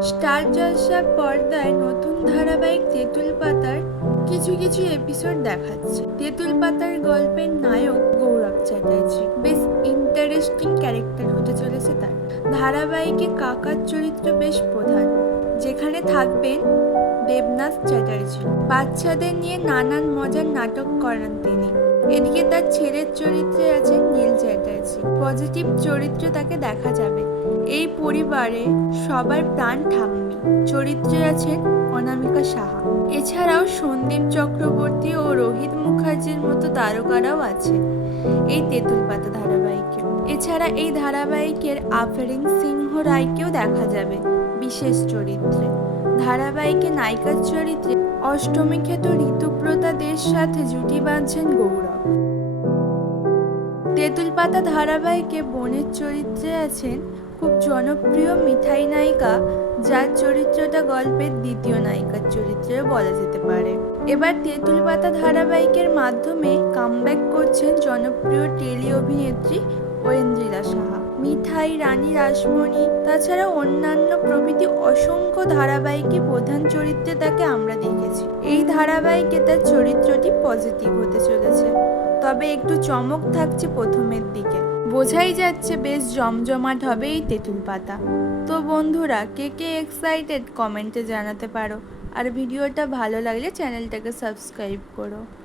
Star জলসার পর্দায় নতুন ধারাবাহিক তেঁতুল পাতার কিছু কিছু এপিসোড দেখাচ্ছে। তেঁতুল পাতার গল্পের নায়ক গৌরব চ্যাটার্জি বেশ ইন্টারেস্টিং ক্যারেক্টার হতে চলেছে তার। ধারাবাহিকে কাকার চরিত্র বেশ প্রধান, যেখানে থাকবেন দেবনাথ চ্যাটার্জি। বাচ্চাদের নিয়ে নানান মজার নাটক করান তিনি। এদিকে তার ছেলের চরিত্রে আছেন নীল চ্যাটার্জি। পজিটিভ চরিত্র তাকে দেখা যাবে। এই পরিবারে সবার প্রাণ ঠাম্মি চরিত্রে আছেন অনামিকা সাহা। এছাড়াও সন্দীপ চক্রবর্তী ও রোহিত মুখার্জির মতো তারকারাও আছে এই তেঁতুল পাতা ধারাবাহিকে। এছাড়া এই ধারাবাহিকের আফরিন সিংহ রায়কেও দেখা যাবে বিশেষ চরিত্রে। ধারাবাহিকে নায়িকার চরিত্রে অষ্টমী খ্যাত ঋতুপ্রতা দের সাথে জুটি বাঁধছেন গৌরব। তেঁতুল পাতা ধারাবাহিকে বোনের চরিত্রে আছেন খুব জনপ্রিয় মিঠাই নায়িকা, যার চরিত্রটা গল্পের দ্বিতীয় নায়িকার চরিত্রে বলা যেতে পারে। এবার তেঁতুল পাতা ধারাবাহিকের মাধ্যমে কামব্যাক করছেন জনপ্রিয় টেলি অভিনেত্রী ঐন্দ্রিলা সাহা। মিঠাই, রানী রাসমণি, তাছাড়া অন্যান্য প্রভৃতি অসংখ্য ধারাবাহিকে প্রধান চরিত্রে তাকে আমরা দেখেছি। এই ধারাবাহিকে তার চরিত্রটি পজিটিভ হতে চলেছে, তবে একটু চমক থাকছে প্রথমের দিকে। বোঝাই যাচ্ছে বেশ জমজমাট হবে এই তেঁতুল পাতা। তো বন্ধুরা, কে কে এক্সাইটেড কমেন্টে জানাতে পারো, আর ভিডিওটা ভালো লাগলে চ্যানেলটাকে সাবস্ক্রাইব করো।